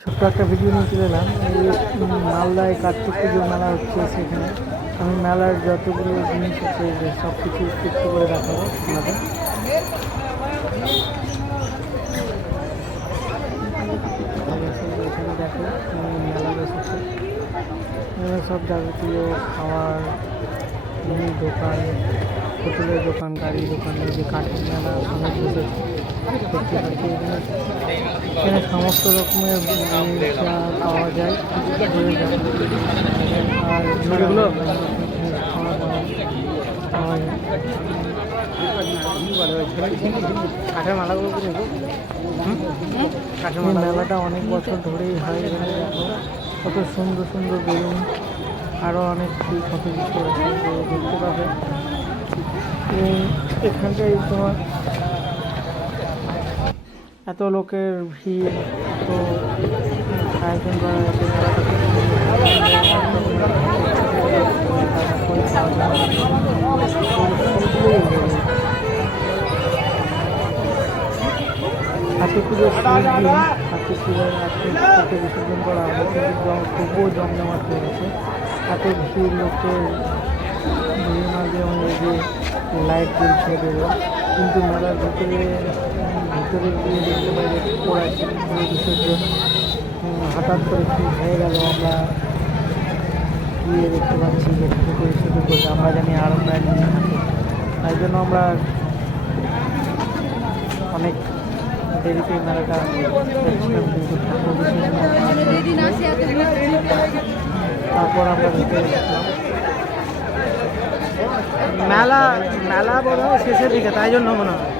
ছোট্ট একটা ভিডিও নিয়ে চলে এলাম। এই মালদায় কার্তিক পুজোর মেলা হচ্ছে সেখানে। আমি মেলার যতগুলো জিনিস আছে সব কিছু একটু করে দেখাবো আপনাদের এখানে দেখো মেলা বসেছে সব যাবতীয় খাওয়ার দোকান, হোটেলের দোকান, গাড়ির দোকান যে কাঠের মেলা অনেক বসেছে এখানে সমস্ত রকমের জিনিস পাওয়া যায়। আর কাঠের মেলাটা অনেক বছর ধরেই হয় এখানে দেখো। কত সুন্দর সুন্দর বেলুন। আরও অনেক কত কিছু দেখতে পাবে। এখানটায় তোমার এত লোকের ভিড় আয়োজন করা বিসর্জন করা হবে জমজমাট হয়ে গেছে এত ভিড় লোকের ভিড় মাঝে লাইট জ্বলছে কিন্তু মেলার ভিতরে ভিতরে গিয়ে দেখতে পাই যে ঠাকুর বিসর্জন হঠাৎ করে কী হয়ে গেল আমরা গিয়ে দেখতে পাচ্ছি যে ঠাকুর বিসর্জন করছে, আমরা জানি প্রায় দিন তাই জন্য আমরা অনেক দেরিতে মেলাটা দেখছিলাম কিন্তু ঠাকুর তারপর আমরা ভিতরে গেছিলাম মেলা মেলা বোধ শেষের দিকে, তাই জন্য মনে হয়।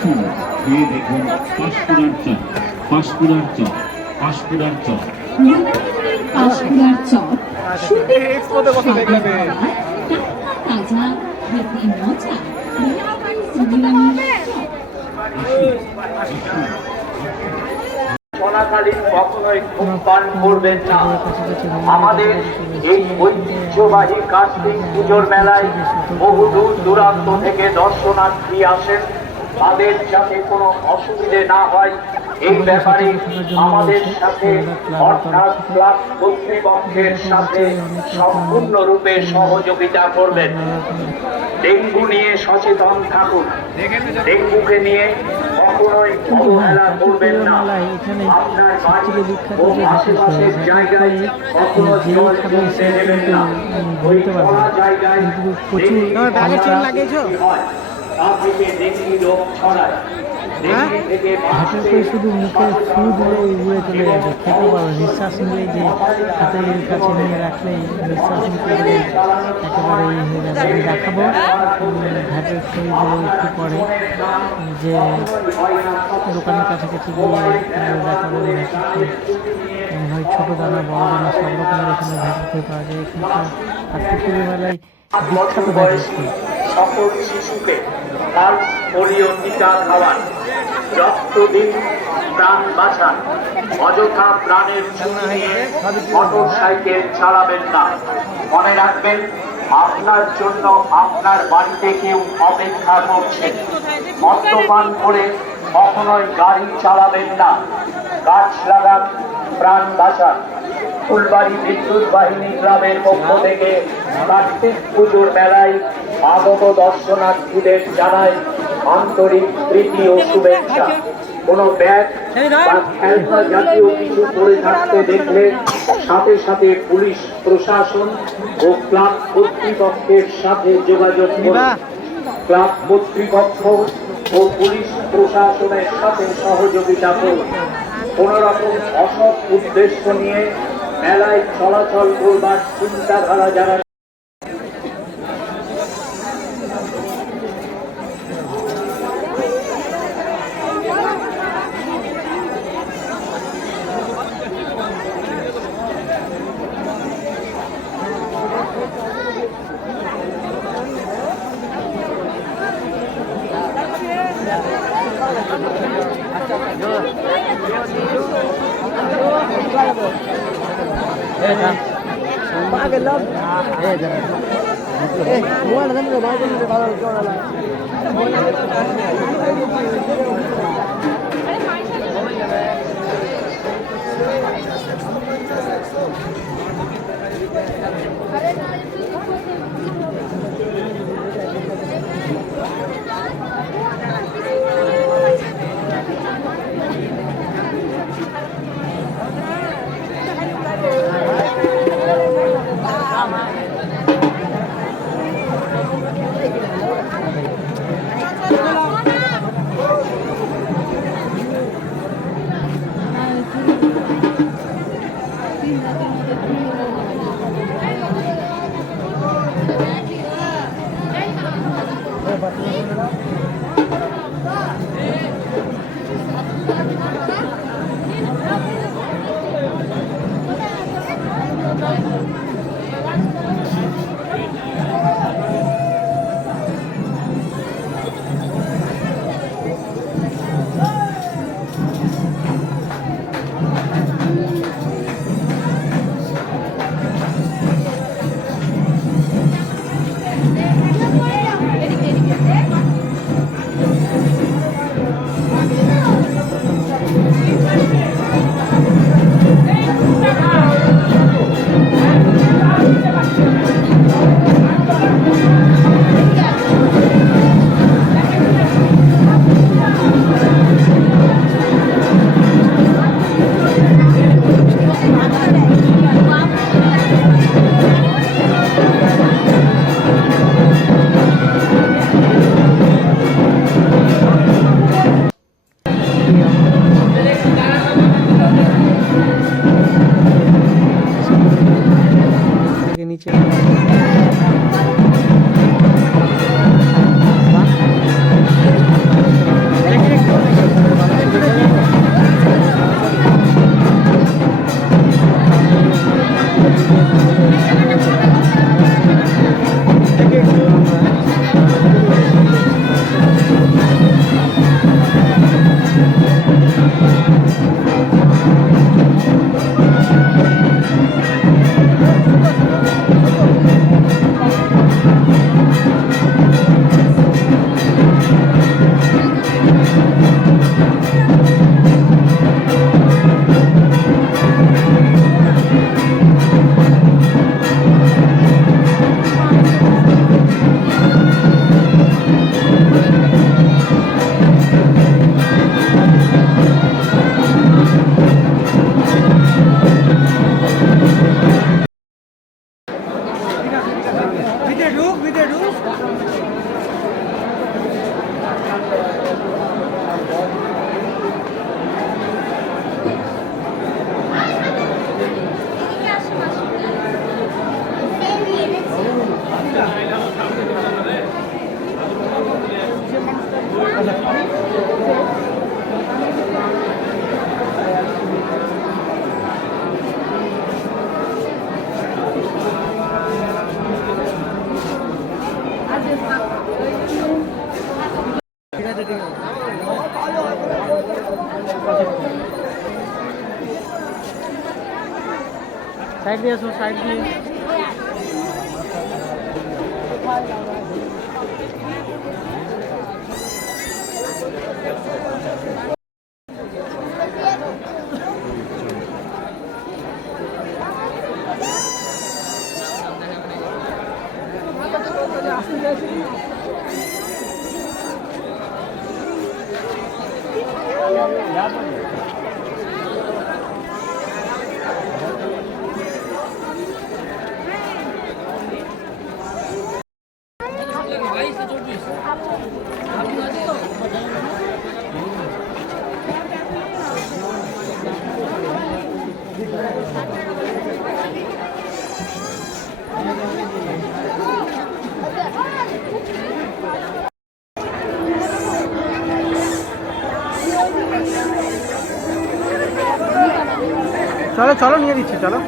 খেয়ে দেখুন পাঁশকুড়ার চা পাঁশকুড়ার চা পাঁশকুড়ার চপ তাজা খেতে মজা চলাকালীন কখনোই ধূমপান করবেন না। আমাদের এই ঐতিহ্যবাহী কার্তিক পুজোর মেলায় বহু দূর দূরান্ত থেকে দর্শনার্থী আসেন। তাদের যাতে কোনো অসুবিধে না হয়। এই ব্যাপারে আমাদের সাথে অর্থাৎ ক্লাব কর্তৃপক্ষের সাথে সম্পূর্ণরূপে সহযোগিতা করবেন। ডেঙ্গু নিয়ে সচেতন থাকুন। ডেঙ্গুকে নিয়ে কখনোই অবহেলা করবেন না। আপনার বাড়ি ও আশেপাশের জায়গায় কখনো জল জমতে দেবেন না। ওই জায়গায় তা থেকে ডেঙ্গি রোগ ছড়ায় ডেঙ্গি হাতের করে শুধু মুখে ফু দিলেই উড়ে চলে যাবে খেতে পারো নিঃশ্বাস নিলেই যে হাতের কাছে নিয়ে রাখলেই নিঃশ্বাস নিতে গেলে একেবারে ইয়ে হয়ে যাবে আমি দেখাবো ঘাটের ছবি দিলে একটু পরে যে দোকানের কাছাকাছি গিয়ে দেখাবো হয় ছোটো দানা বড় দানা সব রকমের এখানে ভ্যাটের পাওয়া যায় কার্তিক পুজো মেলায় বিখ্যাত ভ্যাটের সকল শিশুকে তার পোলিও টিকা খাওয়ান রক্ত দিন প্রাণ বাঁচান। অযথা প্রাণের ঝুঁকি নিয়ে মোটর সাইকেল চালাবেন না। মনে রাখবেন, আপনার জন্য আপনার বাড়িতে কেউ অপেক্ষা করছে। মদ্যপান করে কখনোই গাড়ি চালাবেন না। গাছ লাগান, প্রাণ বাঁচান। ফুলবাড়ি বিদ্যুৎ বাহিনী ক্লাবের পক্ষ থেকে কার্তিক পুজোর মেলায় আগত দর্শনার্থীদের জানায় আন্তরিক প্রীতি ও শুভেচ্ছা। কোনো ব্যাগ বা খেলনা জাতীয় কিছু পড়ে থাকতে দেখলে সাথে সাথে পুলিশ প্রশাসন ও ক্লাব কর্তৃপক্ষের সাথে যোগাযোগ করুন। ক্লাব কর্তৃপক্ষ ও পুলিশ প্রশাসনের সাথে সহযোগিতা করুন। কোন রকম অসৎ উদ্দেশ্য নিয়ে মেলায় চলাচল করবার চিন্তাধারা যারা থেকে সাইড দিয়ে আসো সাইড দিয়ে চলো চলো নিয়ে দিচ্ছি চলো।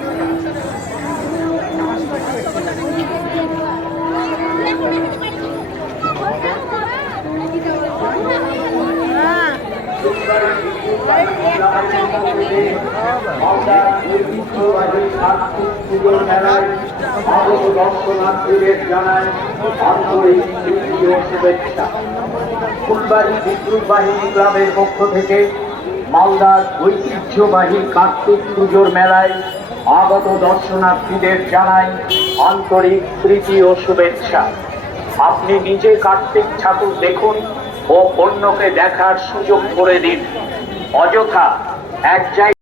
ফুলবাড়ি বিদ্যুৎ বাহিনী ক্লাবের পক্ষ থেকে মালদার ঐতিহ্যবাহী কার্তিক পুজোর মেলায় আগত দর্শনার্থীদের জানাই আন্তরিক প্রীতি ও শুভেচ্ছা। আপনি নিজে কার্তিক ঠাকুর দেখুন ও অন্যকে দেখার সুযোগ করে দিন। অযথা এক জায়গায়